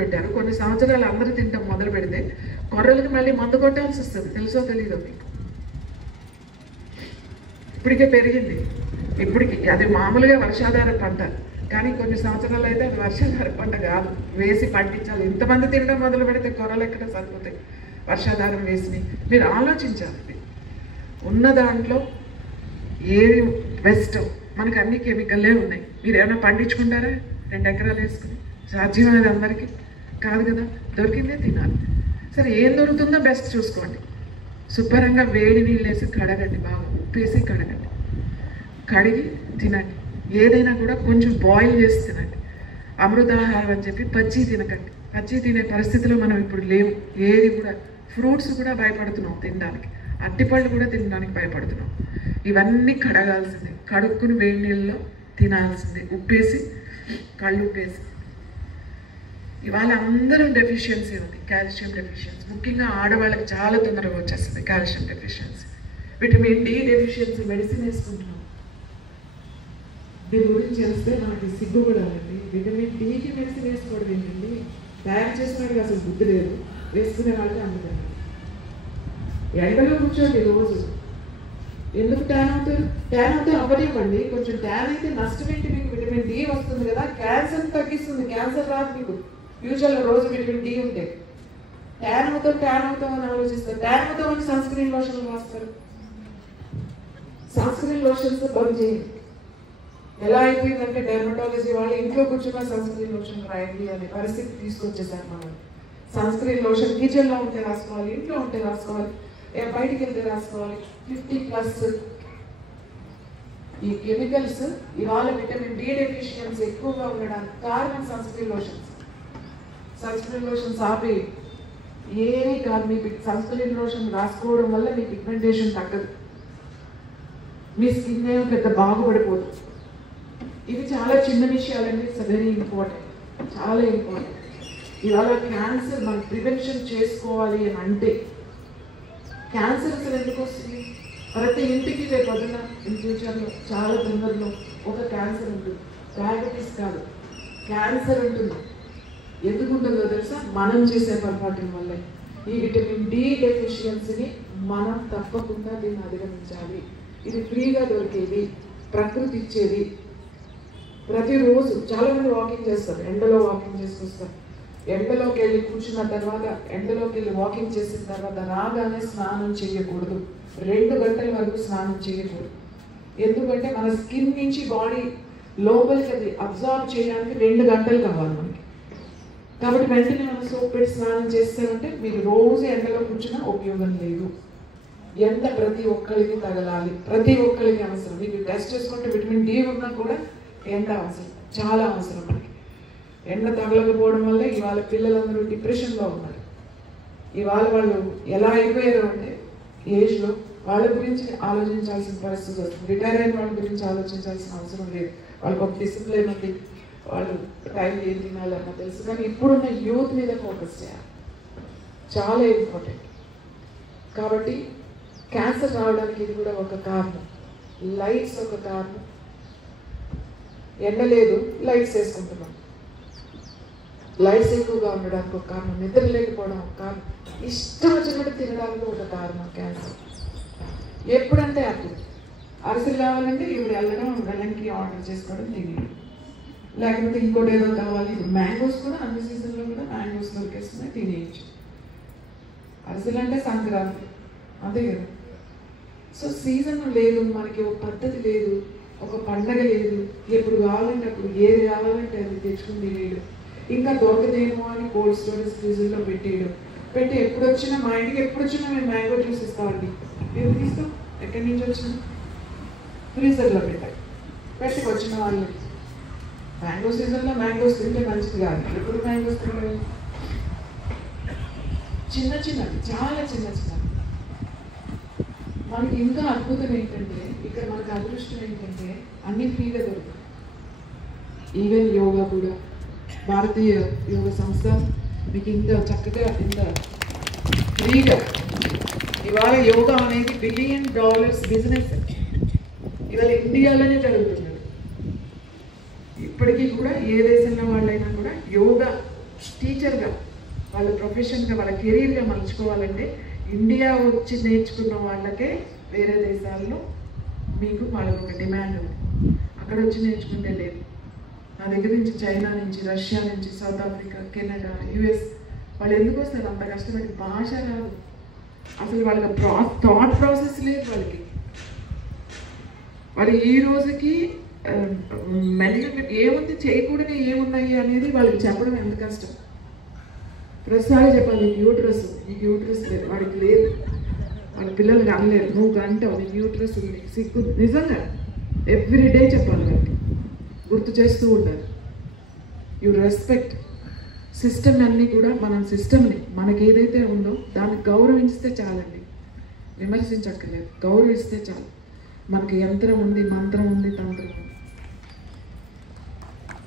పెట్టారు. కొన్ని సంవత్సరాలు అందరూ తింటాం మొదలు పెడితే కొర్రలకి మళ్ళీ మందు కొట్టాల్సి వస్తుంది. తెలుసో తెలీదో మీకు? ఇప్పటికే పెరిగింది. ఇప్పటికి అది మామూలుగా వర్షాధార పంట, కానీ కొన్ని సంవత్సరాలు అయితే అది వర్షాధార పంట కాదు, వేసి పండించాలి. ఇంతమంది తినడం మొదలు పెడితే కొర్రలు ఎక్కడ సరిపోతాయి వర్షాధారం వేసి? మీరు ఆలోచించాలి. ఉన్న దాంట్లో ఏది బెస్ట్? మనకు అన్ని కెమికల్లే ఉన్నాయి. మీరు ఏమైనా పండించుకుంటారా 2 ఎకరాలు వేసుకుని? సాధ్యమైనది అందరికీ కాదు కదా. దొరికిందే తినాలి. సరే, ఏం దొరుకుతుందో బెస్ట్ చూసుకోండి. శుభ్రంగా వేడి నీళ్ళు వేసి కడగండి, బాగా ఉప్పేసి కడగండి, కడిగి తినండి. ఏదైనా కూడా కొంచెం బాయిల్ చేసి తినండి. అమృతాహారం అని చెప్పి పచ్చి తినకండి. పచ్చి తినే పరిస్థితిలో మనం ఇప్పుడు లేవు. ఏది కూడా, ఫ్రూట్స్ కూడా భయపడుతున్నాం తినడానికి, అరటిపళ్ళు కూడా తినడానికి భయపడుతున్నాం. ఇవన్నీ కడగాల్సిందే, కడుక్కుని వేడి నీళ్ళలో తినాల్సిందే, ఉప్పేసి, కళ్ళు ఉప్పేసి. ఇవాళ అందరూ డెఫిషియన్సీ ఉంది, కాల్షియం డెఫిషియన్సీ. ముఖ్యంగా ఆడవాళ్ళకి చాలా తొందరగా వచ్చేస్తుంది calcium deficiency. Vitamin D deficiency medicine వేసుకుంటున్నాం. దీని గురించి చేస్తే మనకి సిగ్గుపడాలండి. విటమిన్ డికి మెడిసిన్ వేసుకోవడం ఏంటండి? తయారు చేసినట్టుగా అసలు బుద్ధి లేదు, వేసుకునే వాళ్ళకి అందుకని. ఎండలో కూర్చోండి రోజు. ఎందుకు ట్యాన్ అవుతారు? ట్యాన్ అవుతే అవ్వనివ్వండి. కొంచెం ట్యాన్ అయితే నష్టం ఏంటి? మీకు విటమిన్ డి వస్తుంది కదా, క్యాన్సర్ తగ్గిస్తుంది. క్యాన్సర్ రాదు మీకు ఫ్యూచర్లో రోజు విటమిన్ డి ఉంటే. ట్యాన్ అవుతాం అని ఆలోచిస్తారు. ట్యాన్ అవుతామని సన్ స్క్రీన్ లోషన్లు రాస్తారు. సన్ స్క్రీన్ లోషన్స్ బంద్ చేయండి. ఎలా అయిపోయిందంటే డెర్మటాలజీ వాళ్ళు ఇంట్లో కూర్చున్న సన్ స్క్రీన్ లోషన్ రాయండి అనే పరిస్థితి తీసుకొచ్చేసారు మనం. సన్ స్క్రీన్ లోషన్ కిచెన్లో ఉంటే రాసుకోవాలి, ఇంట్లో ఉంటే రాసుకోవాలి, బయటికి వెళ్తే రాసుకోవాలి. 50+ ఈ కెమికల్స్ ఇవాళ విటమిన్ డి డెఫిషియన్సీ ఎక్కువగా ఉండడానికి కారణం sunscreen lotions. Sunscreen lotions ఆపి ఏమీ కాదు. మీ సన్ స్క్రీన్ లోషన్ రాసుకోవడం వల్ల మీ పిగ్మెంటేషన్ తగ్గదు, మీ స్కిన్ ఏమో పెద్ద బాగుపడిపోదు. ఇవి చాలా చిన్న విషయాలండి. ఇట్స్ వెరీ ఇంపార్టెంట్, చాలా ఇంపార్టెంట్. ఇవాళ క్యాన్సర్ మనం ప్రివెన్షన్ చేసుకోవాలి అని అంటే, క్యాన్సర్ అసలు ఎందుకు వస్తుంది? ప్రతి ఇంటికి రేపు పొద్దున ఇన్ ఫ్యూచర్లో చాలా తొందరలో ఒక క్యాన్సర్ ఉంటుంది. డయాబెటీస్ కాదు, క్యాన్సర్ ఉంటుంది. ఎందుకు ఉంటుందో తెలుసా? మనం చేసే పొరపాటుల వల్లే. ఈ విటమిన్ డి డెఫిషియన్సీని మనం తప్పకుండా దీన్ని అధిగమించాలి. ఇది ఫ్రీగా దొరికేది, ప్రకృతి ఇచ్చేది. ప్రతిరోజు చాలామంది వాకింగ్ చేస్తారు, ఎండలో వాకింగ్ చేసుకొస్తారు. ఎండలోకి వెళ్ళి కూర్చున్న తర్వాత, ఎండలోకి వెళ్ళి వాకింగ్ చేసిన తర్వాత రాగానే స్నానం చేయకూడదు. 2 గంటల వరకు స్నానం చేయకూడదు. ఎందుకంటే మన స్కిన్ నుంచి బాడీ లోపలికి అది అబ్జార్బ్ చేయడానికి 2 గంటలు కావాలి మనకి. కాబట్టి వెంటనే మనం సోప్ పెట్టి స్నానం చేస్తామంటే మీరు రోజు ఎండలో కూర్చున్నా ఉపయోగం లేదు. ఎండ ప్రతి ఒక్కరికి తగలాలి, ప్రతి ఒక్కరికి అవసరం. మీకు టెస్ట్ చేసుకుంటే విటమిన్ డి ఉన్నా కూడా ఎండ అవసరం, చాలా అవసరం మనకి. ఎండ తగలకపోవడం వల్ల ఇవాళ పిల్లలందరూ డిప్రెషన్లో ఉన్నారు. ఇవాళ వాళ్ళు ఎలా అయిపోయారు అంటే ఏజ్లో వాళ్ళ గురించి ఆలోచించాల్సిన పరిస్థితి వస్తుంది. రిటైర్ అయిన వాళ్ళ గురించి ఆలోచించాల్సిన అవసరం లేదు. వాళ్ళకి ఒక డిసిప్లిన్ ఉంది, వాళ్ళు టైం ఏం తినాలన్నా తెలుసు. కానీ ఇప్పుడున్న యూత్ మీద ఫోకస్ చేయాలి, చాలా ఇంపార్టెంట్. కాబట్టి క్యాన్సర్ రావడానికి ఇది కూడా ఒక కారణం. లైట్స్ ఒక కారణం. ఎండ లేదు, లైట్స్ వేసుకుంటున్నాం. లైట్స్ ఎక్కువగా ఉండడానికి ఒక కారణం. నిద్ర లేకపోవడం ఒక కారణం. ఇష్టం వచ్చినట్టు తినడానికి ఒక కారణం క్యాన్సర్. ఎప్పుడంటే అప్పుడు అరిసెలు కావాలంటే ఇప్పుడు వెళ్ళడం, వెళ్ళంకి ఆర్డర్ చేసుకోవడం, తినేది. లేకపోతే ఇంకోటి ఏదో కావాలి. మ్యాంగోస్ కూడా అన్ని సీజన్లో కూడా మ్యాంగోస్ దొరికేస్తున్నాయి, తినేయచ్చు. అరిసెలు అంటే సంక్రాంతి, అంతే కదా. సో సీజన్ లేదు, మనకి ఒక పద్ధతి లేదు, ఒక పండగ లేదు. ఎప్పుడు కావాలంటే అప్పుడు ఏది కావాలంటే అది తెచ్చుకుని లేదు. ఇంకా దొరకదేమో అని కోల్డ్ స్టోరేజ్ ఫ్రిడ్జ్లో పెట్టి ఎప్పుడు వచ్చినా, మా ఇంటికి ఎప్పుడు వచ్చినా మేము మ్యాంగో జ్యూస్ ఇస్తామండి. మేము తీస్తాం, ఎక్కడి నుంచి వచ్చినా ఫ్రీజర్లో పెట్టి వచ్చిన వాళ్ళు. మ్యాంగో సీజన్లో మ్యాంగోస్ తింటే మంచిది కాదు. ఎప్పుడు మ్యాంగోస్ తింటే చిన్నవి, చాలా చిన్నవి. మనకి ఇంకా అద్భుతం ఏంటంటే, ఇక్కడ మనకు అదృష్టం ఏంటంటే అన్ని ఫ్రీగా దొరుకుతాయి. ఈవెన్ యోగా కూడా, భారతీయ యోగ సంస్థ మీకు ఇంత చక్కగా ఇంత ఫ్రీగా. ఇవాళ యోగా అనేది $1 బిలియన్ బిజినెస్ ఇవాళ ఇండియాలోనే జరుగుతున్నది. ఇప్పటికీ కూడా ఏ దేశంలో వాళ్ళైనా కూడా యోగా టీచర్గా వాళ్ళ ప్రొఫెషన్గా వాళ్ళ కెరీర్గా మలుచుకోవాలంటే ఇండియా వచ్చి నేర్చుకున్న వాళ్ళకే వేరే దేశాల్లో మీకు వాళ్ళకు ఒక డిమాండ్ ఉంది. అక్కడ వచ్చి నేర్చుకుంటే లేదు. నా దగ్గర నుంచి చైనా నుంచి, రష్యా నుంచి, సౌత్ ఆఫ్రికా, కెనడా, యుఎస్ వాళ్ళు ఎందుకు వస్తారు అంత కష్టపడి? భాష రాదు అసలు, వాళ్ళకి థాట్ ప్రాసెస్ లేదు వాళ్ళకి. వాళ్ళు ఈ రోజుకి మెడికల్ ఏముంది, చేయకూడని ఏమున్నాయి అనేది వాళ్ళకి చెప్పడం ఎంత కష్టం. ప్రతిసారి చెప్పాలి, నీకు యూట్రస్ లేదు, వాడికి లేదు, వాళ్ళ పిల్లలకి అనలేరు, నువ్వు అంటావు నీకు యూట్రస్ ఉంది, సిగ్గు. నిజంగా ఎవ్రీడే చెప్పాలి వాళ్ళకి, గుర్తు చేస్తూ ఉండాలి. యు రెస్పెక్ట్ సిస్టమ్ అన్నీ కూడా. మనం సిస్టమ్ని మనకి ఏదైతే ఉందో దాన్ని గౌరవించితే చాలండి, విమర్శించక్కర్లేదు, గౌరవిస్తే చాలు. మనకి యంత్రం ఉంది, మంత్రం ఉంది, తంత్రం ఉంది.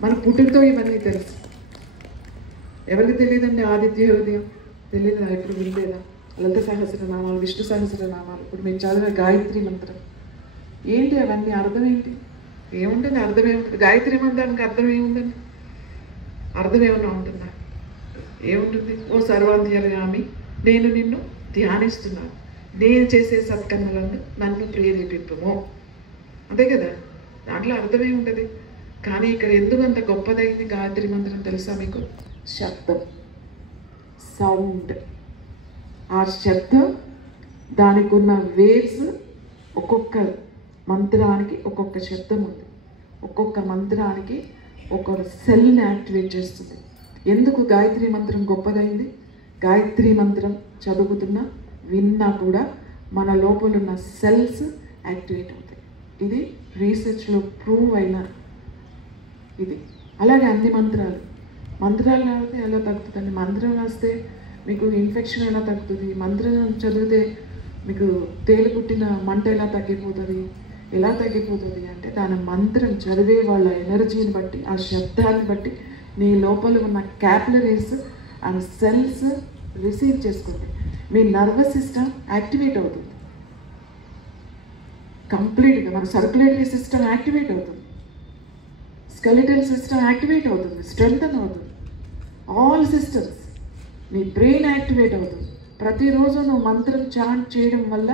మన పుట్టుకతో ఇవన్నీ తెలుసు. ఎవరికి తెలియదండి ఆదిత్య హృదయం? తెలియదా? ఎప్పుడు వినలేదా? లలిత సహస్రనామాలు, విష్ణు సహస్రనామాలు, ఇప్పుడు మేము చదివే గాయత్రి మంత్రం ఏంటి? అవన్నీ అర్థం ఏంటి? ఏముంటుంది? అర్థం ఏముంటుంది? గాయత్రి మంత్రానికి అర్థం ఏముందండి? అర్థం ఏమన్నా ఉంటుందా? ఏముంటుంది? ఓ సర్వాంతర్యామి, నేను నిన్ను ధ్యానిస్తున్నాను, నేను చేసే సత్కర్మలను నన్ను ప్రేరేపింపము, అంతే కదా. దాంట్లో అర్థమే ఉంటుంది. కానీ ఇక్కడ ఎందుకు అంత గొప్పదైంది గాయత్రి మంత్రం తెలుసా మీకు? శబ్దం, సౌండ్. ఆ శబ్దం, దానికి ఉన్న వేవ్స్, ఒక్కొక్క మంత్రానికి ఒక్కొక్క శబ్దం ఉంది, ఒక్కొక్క మంత్రానికి ఒక్కొక్క సెల్ని యాక్టివేట్ చేస్తుంది. ఎందుకు గాయత్రి మంత్రం గొప్పదైంది? గాయత్రి మంత్రం చదువుతున్నా విన్నా కూడా మన లోపల ఉన్న సెల్స్ యాక్టివేట్ అవుతాయి. ఇది రీసెర్చ్లో ప్రూవ్ అయిన ఇది. అలాగే అన్ని మంత్రాలు రాస్తే ఎలా తగ్గుతుందండి? మంత్రం రాస్తే మీకు ఇన్ఫెక్షన్ ఎలా తగ్గుతుంది? మంత్రం చదివితే మీకు తేలు పుట్టిన మంట ఎలా తగ్గిపోతుంది? ఎలా తగ్గిపోతుంది అంటే దాని మంత్రం చదివే వాళ్ళ ఎనర్జీని బట్టి, ఆ శబ్దాన్ని బట్టి నీ లోపల ఉన్న క్యాపిలరీస్ అండ్ సెల్స్ రిసీవ్ చేసుకుంటాయి. మీ నర్వస్ సిస్టమ్ యాక్టివేట్ అవుతుంది కంప్లీట్గా. మన సర్క్యులేటరీ సిస్టమ్ యాక్టివేట్ అవుతుంది, స్కెలిటల్ సిస్టమ్ యాక్టివేట్ అవుతుంది, స్ట్రెంగ్తన్ అవుతుంది. ఆల్ సిస్టమ్స్, మీ బ్రెయిన్ యాక్టివేట్ అవుతుంది. ప్రతిరోజు నువ్వు మంత్రం చాంట్ చేయడం వల్ల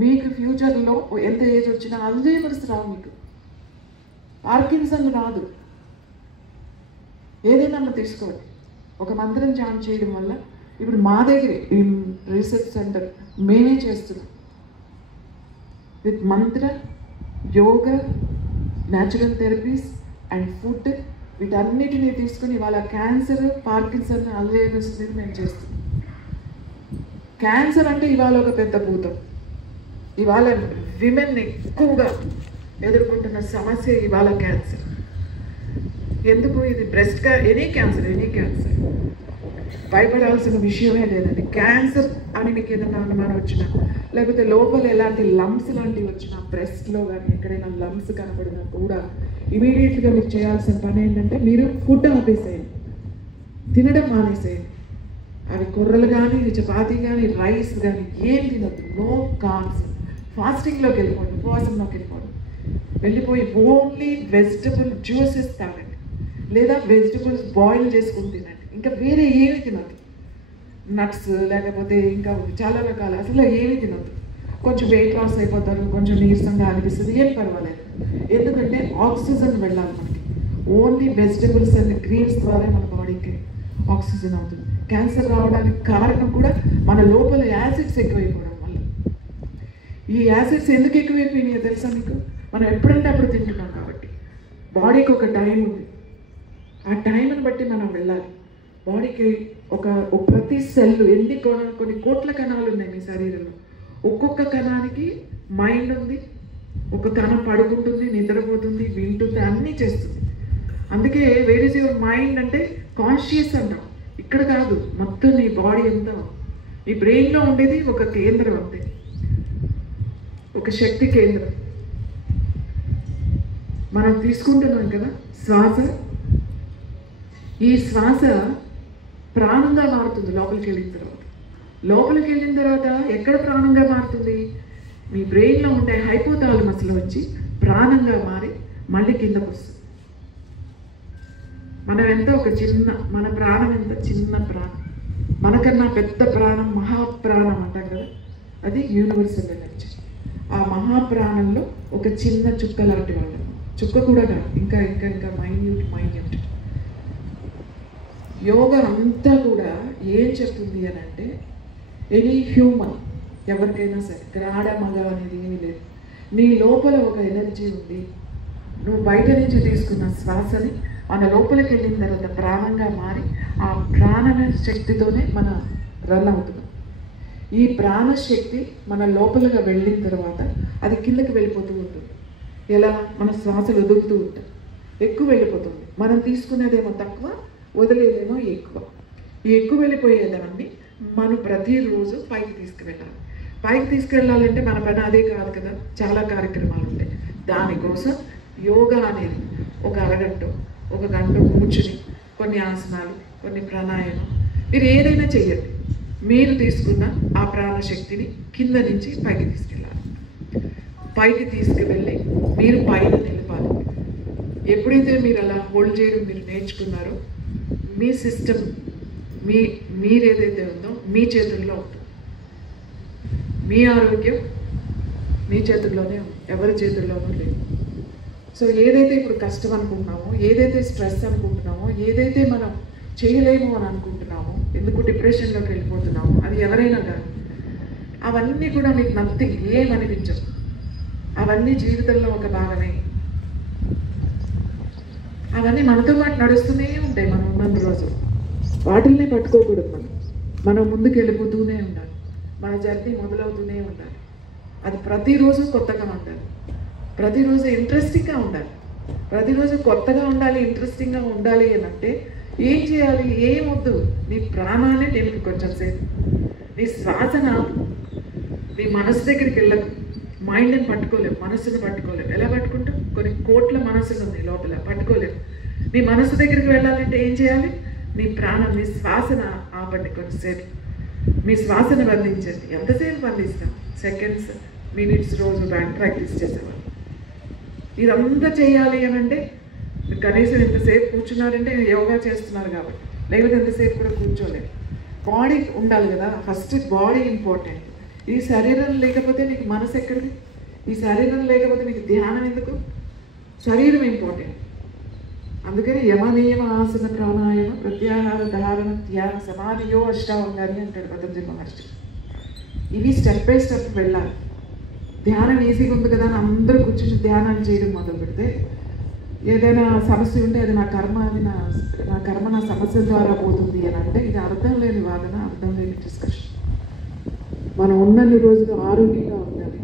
మీకు ఫ్యూచర్లో ఎంత ఏజ్ వచ్చినా అల్జైమర్స్ రావు, మీకు పార్కిన్సన్ రాదు. ఏదైనా తీసుకోండి, ఒక మంత్రం చాంట్ చేయడం వల్ల. ఇప్పుడు మా దగ్గర ఈ రీసెర్చ్ సెంటర్ మేమే చేస్తున్నాం with Mantra, yoga, natural therapies and food, వీటన్నిటినీ తీసుకుని ఇవాళ క్యాన్సర్, పార్కిన్సన్, అల్జైమర్స్ మీద మేము చేస్తున్నాం. క్యాన్సర్ అంటే ఇవాళ ఒక పెద్ద భూతం. ఇవాళ విమెన్ ఎక్కువగా ఎదుర్కొంటున్న సమస్య ఇవాళ క్యాన్సర్. ఎందుకు? ఇది బ్రెస్ట్ ఎనీ క్యాన్సర్ భయపడాల్సిన విషయమే లేదండి. క్యాన్సర్ అని మీకు ఏదైనా అనుమానం వచ్చినా, లేకపోతే లోపల ఎలాంటి లంప్స్ లాంటివి వచ్చినా, బ్రెస్ట్లో కానీ ఎక్కడైనా లంప్స్ కనపడినా కూడా ఇమీడియట్గా మీరు చేయాల్సిన పని ఏంటంటే మీరు ఫుడ్ ఆపేసేయండి, తినడం మానేసేయండి. అవి కొర్రలు కానీ, చపాతీ కానీ, రైస్ కానీ ఏం తినద్దు. No carbs. ఫాస్టింగ్లోకి వెళ్ళిపోండి, ఉపవాసంలోకి వెళ్ళిపోయి ఓన్లీ వెజిటబుల్ జ్యూసెస్ తాగండి, లేదా వెజిటబుల్స్ బాయిల్ చేసుకుని తినండి. ఇంకా వేరే ఏమి తినద్దు. నట్స్ లేకపోతే ఇంకా చాలా రకాలు అసలు ఏమి తినద్దు. కొంచెం వెయిట్ లాస్ అయిపోతారు, కొంచెం నీరసంగా అనిపిస్తుంది, ఏం పర్వాలేదు. ఎందుకంటే ఆక్సిజన్ వెళ్ళాలి మనకి. ఓన్లీ వెజిటబుల్స్ అండ్ గ్రీన్స్ ద్వారా మన బాడీకి ఆక్సిజన్ అవుతుంది. క్యాన్సర్ రావడానికి కారణం కూడా మన లోపల యాసిడ్స్ ఎక్కువైపోవడం వల్ల. ఈ యాసిడ్స్ ఎందుకు ఎక్కువైపోయినాయో తెలుసా మీకు? మనం ఎప్పుడంటే అప్పుడు తింటున్నాం కాబట్టి. బాడీకి ఒక టైం ఉంది, ఆ టైంని బట్టి మనం వెళ్ళాలి. బాడీకి ప్రతి సెల్ కొన్ని కోట్ల కణాలు ఉన్నాయి మీ శరీరంలో. ఒక్కొక్క కణానికి మైండ్ ఉంది, ఒక కణం పడుకుంటుంది, నిద్రపోతుంది, వింటుంది, అన్నీ చేస్తుంది. అందుకే వేర్ ఇస్ యువర్ మైండ్ అంటే కాన్షియస్ అంటాం. ఇక్కడ కాదు, మొత్తం నీ బాడీ అంతా, నీ బ్రెయిన్లో ఉండేది ఒక కేంద్రం అంతే, ఒక శక్తి కేంద్రం. మనం తీసుకుంటున్నాం కదా శ్వాస, ఈ శ్వాస ప్రాణంగా మారుతుంది లోపలికి వెళ్ళిన తర్వాత. ఎక్కడ ప్రాణంగా మారుతుంది? మీ బ్రెయిన్లో ఉండే హైపోథాలమస్లో వచ్చి ప్రాణంగా మారి మళ్ళీ కిందకు వస్తుంది. మనం ఎంత ఒక చిన్న, మన ప్రాణం ఎంత చిన్న ప్రాణం, మనకన్నా పెద్ద ప్రాణం మహాప్రాణం అంటాం కదా, అది యూనివర్సల్ ఎనర్జీ. ఆ మహాప్రాణంలో ఒక చిన్న చుక్క లాంటి వాళ్ళు, చుక్క కూడా కాదు, ఇంకా ఇంకా ఇంకా మైన్యూట్. యోగా అంతా కూడా ఏం చెప్తుంది అని అంటే, ఎనీ హ్యూమన్, ఎవరికైనా సరే, ఆడ మగ అనేది ఏమీ లేదు, నీ లోపల ఒక ఎనర్జీ ఉంది. నువ్వు బయట నుంచి తీసుకున్న శ్వాసని మన లోపలికి వెళ్ళిన తర్వాత ప్రాణంగా మారి ఆ ప్రాణ శక్తితోనే మన రన్ అవుతున్నాం. ఈ ప్రాణశక్తి మన లోపలిగా వెళ్ళిన తర్వాత అది కిందకి వెళ్ళిపోతూ ఉంటుంది. ఎలా? మన శ్వాసలు వదులుతూ ఉంటాం, ఎక్కువ వెళ్ళిపోతుంది. మనం తీసుకునేదేమో తక్కువ, వదిలేదేమో ఎక్కువ. ఈ ఎక్కువ వెళ్ళిపోయేదాన్ని మనం ప్రతిరోజు పైకి తీసుకువెళ్ళాలి. పైకి తీసుకెళ్ళాలంటే మన పని అదే కాదు కదా, చాలా కార్యక్రమాలు ఉంటాయి. దానికోసం యోగా అనేది ఒక అరగంట, ఒక గంట కూర్చుని కొన్ని ఆసనాలు, కొన్ని ప్రాణాయామం, మీరు ఏదైనా చెయ్యండి. మీరు తీసుకున్న ఆ ప్రాణశక్తిని కింద నుంచి పైకి తీసుకెళ్ళాలి. పైకి తీసుకువెళ్ళి మీరు పైన నిలపాలి. ఎప్పుడైతే మీరు అలా హోల్డ్ చేయడం మీరు నేర్చుకున్నారో, మీ సిస్టమ్, మీరేదైతే ఉందో మీ చేతుల్లో ఉంటుంది. మీ ఆరోగ్యం మీ చేతుల్లోనే ఉంది, ఎవరి చేతుల్లోనూ లేదు. సో ఏదైతే ఇప్పుడు కష్టం అనుకుంటున్నామో, ఏదైతే స్ట్రెస్ అనుకుంటున్నామో, ఏదైతే మనం చేయలేము అని అనుకుంటున్నామో, ఎందుకు డిప్రెషన్లోకి వెళ్ళిపోతున్నామో, అది ఎవరైనా కానీ, అవన్నీ కూడా మీకు నథింగ్, ఏమనిపించదు. అవన్నీ జీవితంలో ఒక భాగమే. అవన్నీ మనతో పాటు నడుస్తూనే ఉంటాయి. మనం ఉన్నంత రోజు వాటిల్ని పట్టుకోకూడదు. మనం ముందుకు వెళ్ళిపోతూనే ఉండాలి. మన జర్నీ మొదలవుతూనే ఉండాలి. అది ప్రతిరోజు కొత్తగా ఉండాలి, ప్రతిరోజు ఇంట్రెస్టింగ్గా ఉండాలి. ప్రతిరోజు కొత్తగా ఉండాలి, ఇంట్రెస్టింగ్గా ఉండాలి అని అంటే ఏం చేయాలి? ఏమొద్దు, నీ ప్రాణాన్ని నిలుపు కొంచెం సేపు, నీ శ్వాసన, నీ మనసు దగ్గరికి వెళ్ళకు. మైండ్ని పట్టుకోలేవు, మనసుని పట్టుకోలేవు. ఎలా పట్టుకుంటావు? కొన్ని కోట్ల మనసులు ఉంది లోపల, పట్టుకోలేవు. నీ మనసు దగ్గరికి వెళ్ళాలంటే ఏం చేయాలి? నీ ప్రాణం, నీ శ్వాసన ఆపండి కొంచెంసేపు. మీ శ్వాసను బంధించండి. ఎంతసేపు బంధిస్తాం? సెకండ్స్, మినిట్స్, రోజు ప్రాక్టీస్ చేసేవాళ్ళు. ఇదంతా చేయాలి అని అంటే కనీసం ఎంతసేపు కూర్చున్నారంటే యోగా చేస్తున్నారు కాబట్టి, లేకపోతే ఎంతసేపు కూడా కూర్చోలేదు. బాడీ ఉండాలి కదా, ఫస్ట్ బాడీ ఇంపార్టెంట్. ఈ శరీరం లేకపోతే నీకు మనసు ఎక్కడిది? ఈ శరీరం లేకపోతే నీకు ధ్యానం ఎందుకు? శరీరం ఇంపార్టెంట్. అందుకని యమ నియమ ఆసన ప్రాణాయామ ప్రత్యాహార ధారణ ధ్యాన సమాధియో అష్టాంగాని అంటాడు పతంజలి మహర్షి. ఇవి స్టెప్ బై స్టెప్ వెళ్ళాలి. ధ్యానం ఈజీగా ఉంది కదా అని అందరూ కూర్చొని ధ్యానాన్ని చేయడం మొదలు పెడితే, ఏదైనా సమస్య ఉంటే అది నా కర్మ, అది నా కర్మ నా సమస్య ద్వారా పోతుంది అని అంటే ఇది అర్థం లేని వాదన, అర్థం లేని డిస్కషన్. మనం ఉన్నన్ని రోజులు ఆరోగ్యంగా ఉండాలి.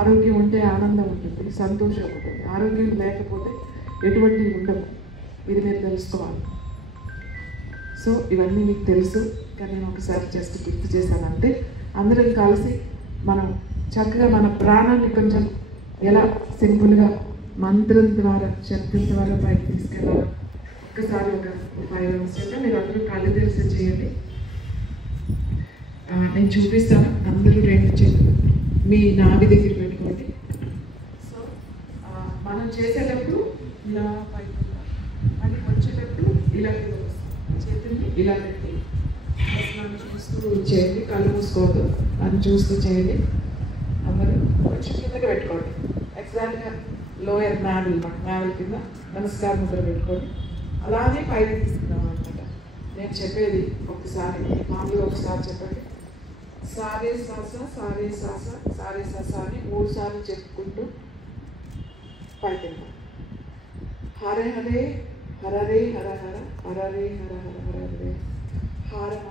ఆరోగ్యం ఉంటే ఆనందం ఉంటుంది, సంతోషం ఉంటుంది. ఆరోగ్యం లేకపోతే ఎటువంటివి ఉండవు. ఇది మీరు తెలుసుకోవాలి. సో ఇవన్నీ మీకు తెలుసు, కానీ నేను ఒకసారి జస్ట్ గుర్తు చేశానంటే, అందరం కలిసి మనం చక్కగా మన ప్రాణాన్ని కొంచెం ఎలా సింపుల్గా మంత్రం ద్వారా, శబ్దం ద్వారా పైకి తీసుకెళ్ళాలి. ఒక్కసారి ఒక 5 నిమిషాలు మీరు అందరూ కళ్ళు తెరిచి చేయండి. నేను చూపిస్తాను. అందరూ 2 చేతులు మీ నాభి దగ్గర పెట్టుకోండి. సో మనం చేసేటప్పుడు ఇలా పైకి, మళ్ళీ వచ్చేటప్పుడు ఇలా చేతుల్ని ఇలా పెట్టి చూస్తూ చేయండి. కళ్ళు మూసుకోవద్దు, అని చూస్తూ చేయండి. అందరూ కొంచెం కిందకి పెట్టుకోండి. ఎగ్జాక్ట్గా లోయర్ నావెల్ కింద నమస్కారం ముద్ర పెట్టుకోండి. అలానే పైకి తీసుకున్నాం అనమాట. నేను చెప్పేది ఒకసారి, మామూలుగా ఒకసారి చెప్పండి. సారే సాస, సారే సాస, సారే సాస అని 3 సార్లు చెప్పుకుంటూ పైకి వెళ్తాం. హరే హరే హరరే హర హర హరరే హర హర హరరే హారం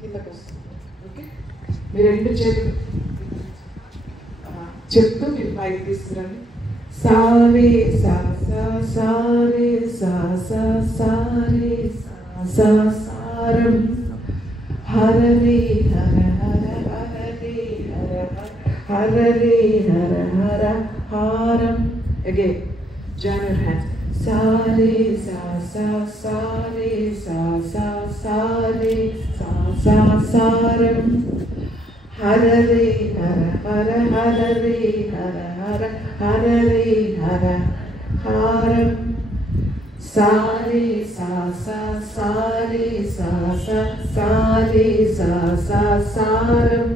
కిందకు వస్తుంది. ఓకే, మీ 2 చేతులు చెప్తూ మీరు పైకి తీసుకురండి. సారే సాస, సారే సాస, సారే సాస సారం హరరే హర హర హరరే హర హరరే హర హర హారం. Again, join your hands. Sare sa sa sare sa sa sare sa sa saram harare hara hara harare hara hara harare hara haram సారే సా సా సారే సా సా సారే సా సా సారం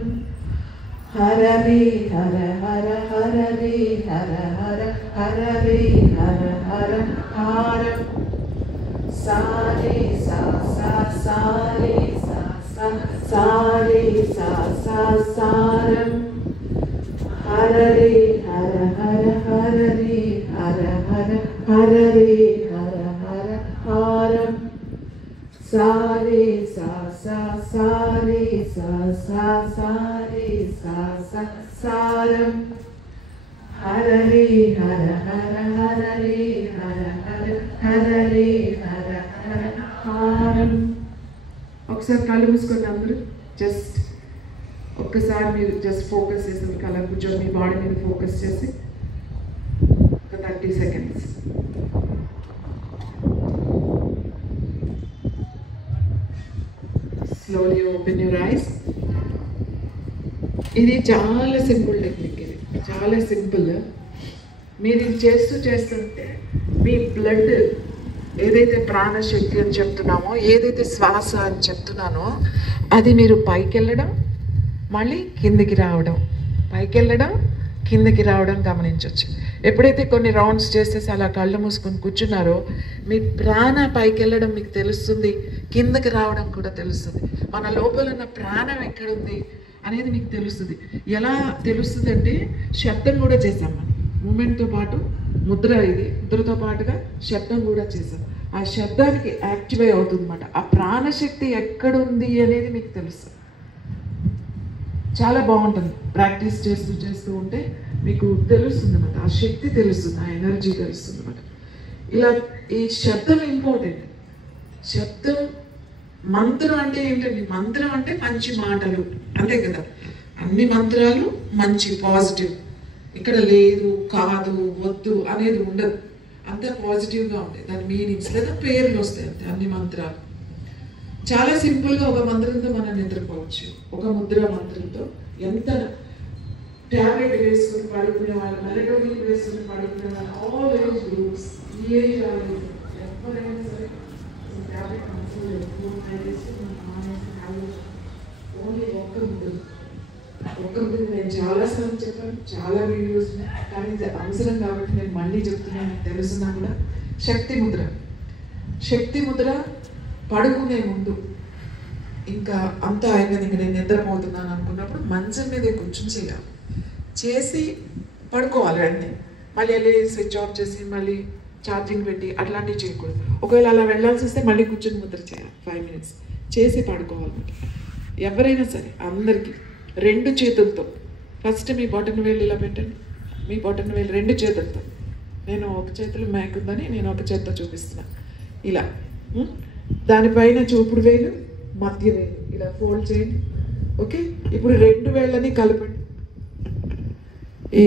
హర రే హర హర హర రే హర హర హర రే హర హర హారం సారే సా సా సారే సా సా సారే సా సా సారం హర రే హర హర హర రే హర హర హర రే హర హర హారం సారే సా సా సారే సా సా సారే సా సా సారం హర రే హర హర హర రే హర హర హర రే హర హర హారం. ఒకసారి కళ్ళు మూసుకొని అందరూ జస్ట్ ఒక్కసారి మీరు జస్ట్ ఫోకస్ చేసి మీకు అలా కూర్చొని మీ బాడీ మీద ఫోకస్ చేసి ఒక 30 seconds. Slowly open your eyes. ఇది చాలా సింపుల్ టెక్నిక్, ఇది చాలా సింపుల్. మీరు ఇది చేస్తుంటే మీ బ్లడ్ ఏదైతే ప్రాణశక్తి అని చెప్తున్నామో, ఏదైతే శ్వాస అని చెప్తున్నానో అది మీరు పైకి వెళ్ళడం మళ్ళీ కిందికి రావడం, పైకి వెళ్ళడం కిందకి రావడం గమనించవచ్చు. ఎప్పుడైతే కొన్ని రౌండ్స్ చేసేసి అలా కళ్ళు మూసుకొని కూర్చున్నారో మీ ప్రాణ పైకి వెళ్ళడం మీకు తెలుస్తుంది, కిందకి రావడం కూడా తెలుస్తుంది. మన లోపల ఉన్న ప్రాణం ఎక్కడుంది అనేది మీకు తెలుస్తుంది. ఎలా తెలుస్తుంది అంటే శబ్దం కూడా చేసాం మనం మూమెంట్తో పాటు. ముద్ర, ఇది ముద్రతో పాటుగా శబ్దం కూడా చేసాం. ఆ శబ్దానికి యాక్టివేట్ అవుతుంది అన్నమాట. ఆ ప్రాణశక్తి ఎక్కడుంది అనేది మీకు తెలుస్తుంది. చాలా బాగుంటుంది. ప్రాక్టీస్ చేస్తూ ఉంటే మీకు తెలుస్తుంది అన్నమాట. ఆ శక్తి తెలుస్తుంది, ఆ ఎనర్జీ తెలుస్తుంది అన్నమాట. ఇలా ఈ శబ్దం ఇంపార్టెంట్. శబ్దం, మంత్రం అంటే ఏంటండి? మంత్రం అంటే మంచి మాటలు, అంతే కదా. అన్ని మంత్రాలు మంచి పాజిటివ్. ఇక్కడ లేదు, కాదు, వద్దు అనేది ఉండదు. అంత పాజిటివ్గా ఉంటాయి దాని మీనింగ్స్, లేదా పేర్లు వస్తాయి అంతే. అన్ని మంత్రాలు చాలా సింపుల్గా ఒక మంత్రంతో మనం నిద్రపోవచ్చు. ఒక ముద్ర మంత్రంతో ఎంత ట్యాబ్లెట్ వేసుకుని పడుకునే వాళ్ళు, మెలడోనిన్ వేసుకుని పడుకునే వాళ్ళు, ఆల్ ఏజ్ గ్రూప్స్, ఈ ఏజ్ వాళ్ళు ఎవరైనా సరే ట్యాబ్లెట్ ఓన్లీ ఒక్క ముద్ర నేను చాలాసార్లు చెప్పాను, చాలా వీడియోస్, కానీ ఇది అవసరం కాబట్టి నేను మళ్ళీ చెప్తున్నాను. మీకు తెలుసున్నా కూడా శక్తి ముద్ర. శక్తి ముద్ర పడుకునే ముందు, ఇంకా అంతా అయిపోయింది, ఇంకా నేను నిద్రపోతున్నాను అనుకున్నప్పుడు మంచం మీద కూర్చొని చేయాలి. చేసి పడుకోవాలి వెంటనే. మళ్ళీ వెళ్ళి స్విచ్ ఆఫ్ చేసి మళ్ళీ ఛార్జింగ్ పెట్టి అట్లాంటివి చేయకూడదు. ఒకవేళ అలా వెళ్ళాల్సి వస్తే మళ్ళీ కూర్చొని ముద్ర చేయాలి 5 minutes చేసి పడుకోవాలన్నమాట. ఎవరైనా సరే అందరికీ 2 చేతులతో ఫస్ట్ మీ బొటన వేలు ఇలా పెట్టండి. మీ బొటన వేలు 2 చేతులతో, నేను ఒక చేతిలో మ్యాక్ ఉందని నేను ఒక చేతితో చూపిస్తున్నాను. ఇలా దానిపైన చూపుడు వేలు, మధ్య వేలు ఇలా ఫోల్డ్ చేయండి. ఓకే, ఇప్పుడు 2 వేళ్ళని కలపండి. ఈ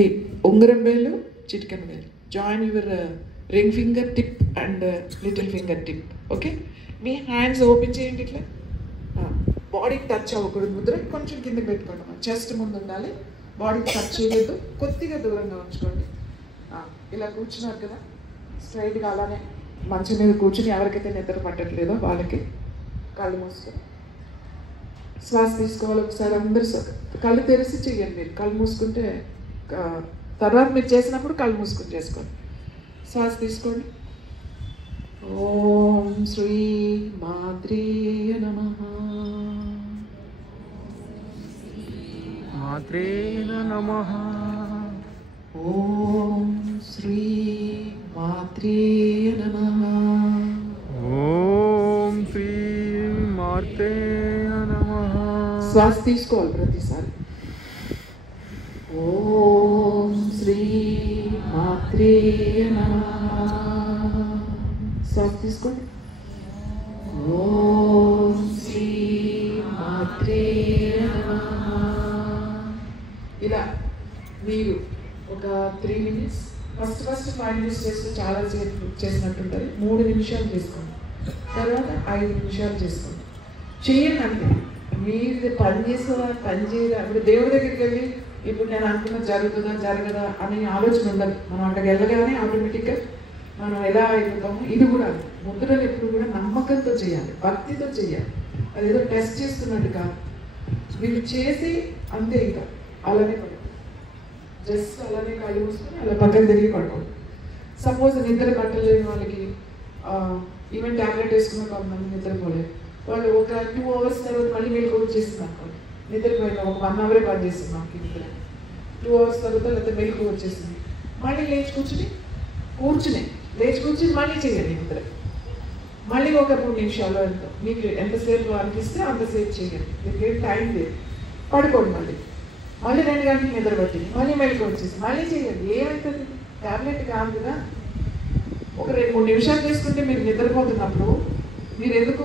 ఉంగరం వేలు, చిటికెన వేలు, join your ring finger tip and little finger tip. Okay, me hands open చేయండి. ఇట్లా బాడీకి టచ్ అవ్వకూడదు. ముద్ర కొంచెం కిందకి పెట్టుకోండి. చెస్ట్ ముందు ఉండాలి, బాడీకి టచ్ చేయలేదు, కొద్దిగా దూరంగా ఉంచుకోండి. ఇలా కూర్చున్నారు కదా, స్ట్రైట్గా అలానే మంచం మీద కూర్చుని ఎవరికైతే నిద్ర పట్టట్లేదో వాళ్ళకి కళ్ళు మూసుకొని శ్వాస తీసుకోవాలి. ఒకసారి అందరూ కళ్ళు తెరిచి చెయ్యండి. మీరు కళ్ళు మూసుకుంటే తర్వాత మీరు చేసినప్పుడు కళ్ళు మూసుకొని చేసుకోండి. శ్వాస తీసుకోండి. ఓం శ్రీ మాత్రేయ నమః. మాత్రేయ నమః. ఓం శ్రీ మాత్రేయ నమః. ఓం శ్రీ మాత్రేయ నమః. శ్వాస తీసుకోవాలి ప్రతిసారి. ఓం శ్రీ మాత్రేయ నమః. శ్వాస తీసుకోండి. ఓం శ్రీ మాత్రేయ నమః. ఇలా మీరు ఒక 3 minutes ఫస్ట్ 5 minutes చేస్తే చాలా చేసినట్టుంటుంది. 3 నిమిషాలు చేసుకోండి, తర్వాత 5 నిమిషాలు చేసుకోండి. చేయండి అంటే మీరు పని చేసేదా పని చేయదా. ఇప్పుడు దేవుడి దగ్గరికి వెళ్ళి ఇప్పుడు నేను అనుకున్నది జరుగుతుందా జరగదా అనే ఆలోచన ఉండదు. మనం అక్కడికి వెళ్ళగానే ఆటోమేటిక్గా మనం ఎలా అయిపోతామో ఇది కూడా ముద్రలు ఎప్పుడు కూడా నమ్మకంతో చేయాలి, భక్తితో చేయాలి. అదేదో టెస్ట్ చేస్తున్నట్టు కాదు. మీరు చేసి అంతే, ఇంకా అలానే పడుకోండి. జస్ట్ అలానే కాళ్ళు మూసుకొని అలా పక్కన తిరిగి పడుకోండి. సపోజ్ నిద్ర పట్టలేని వాళ్ళకి ఈవెన్ ట్యాబ్లెట్ వేసుకున్న కొంతమంది నిద్రపోలేదు, వాళ్ళు ఒక 2 hours తర్వాత మళ్ళీ మెలకు వచ్చేసింది అనుకోండి. నిద్రపోయిన ఒక 1 hour పని చేస్తుంది మాకు నిద్ర. 2 hours తర్వాత లేకపోతే మెలకు వచ్చేసింది, మళ్ళీ లేచి కూర్చుని లేచి కూర్చుని మళ్ళీ చేయండి నిద్ర. మళ్ళీ ఒక 3 నిమిషాలు ఎంతో మీకు ఎంతసేపు అనిపిస్తే అంతసేపు చేయండి. మీకు ఏం టైం లేదు. పడుకోండి, మళ్ళీ 2 గంటలు నిద్ర పట్టింది, మళ్ళీ మెలకు వచ్చేసి మళ్ళీ చేయండి. ఏమవుతుంది? ట్యాబ్లెట్ కాదు కదా. ఒక 2-3 నిమిషాలు చేసుకుంటే మీరు నిద్రపోతున్నప్పుడు మీరు ఎందుకు